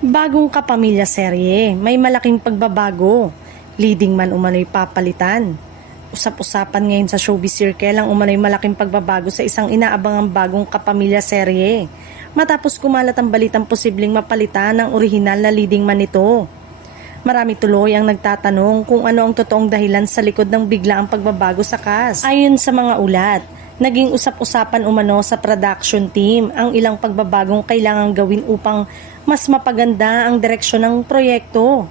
Bagong kapamilya serye, may malaking pagbabago. Leading man umano'y papalitan. Usap-usapan ngayon sa showbiz circle ang umano'y malaking pagbabago sa isang inaabangang bagong kapamilya serye. Matapos kumalat ang balitang posibleng mapalitan ang orihinal na leading man nito. Marami tuloy ang nagtatanong kung ano ang totoong dahilan sa likod ng biglaang pagbabago sa cast. Ayon sa mga ulat, naging usap-usapan umano sa production team ang ilang pagbabagong kailangang gawin upang mas mapaganda ang direksyon ng proyekto.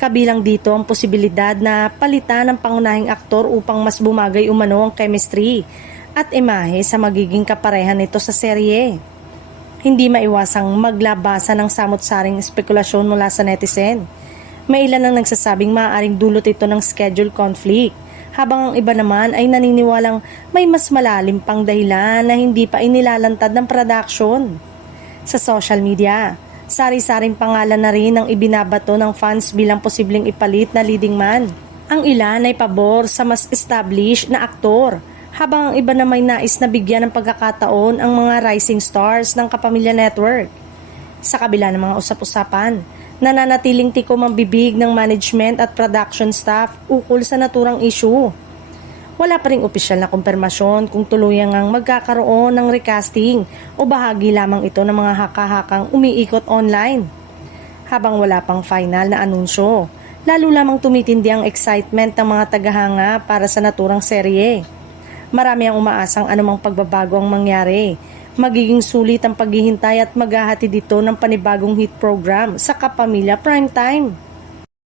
Kabilang dito ang posibilidad na palitan ng pangunahing aktor upang mas bumagay umano ang chemistry at imahe sa magiging kaparehan nito sa serye. Hindi maiwasang maglabasan ng samot-saring espekulasyon mula sa netizen. May ilan ang nagsasabing maaaring dulot ito ng schedule conflict, habang ang iba naman ay naniniwalang may mas malalim pang dahilan na hindi pa inilalantad ng production. Sa social media, sari-saring pangalan na rin ang ibinabato ng fans bilang posibleng ipalit na leading man. Ang ilan ay pabor sa mas established na aktor, habang ang iba na may nais na bigyan ng pagkakataon ang mga rising stars ng Kapamilya Network. Sa kabila ng mga usap-usapan, nananatiling tikom ang bibig ng management at production staff ukol sa naturang issue. Wala pa ring opisyal na kumpirmasyon kung tuluyang ang magkakaroon ng recasting o bahagi lamang ito ng mga haka-hakang umiikot online. Habang wala pang final na anunsyo, lalo lamang tumitindi ang excitement ng mga tagahanga para sa naturang serye. Marami ang umaasang anumang pagbabago ang mangyari. Magiging sulit ang paghihintay at maghahati dito ng panibagong hit program sa Kapamilya Primetime.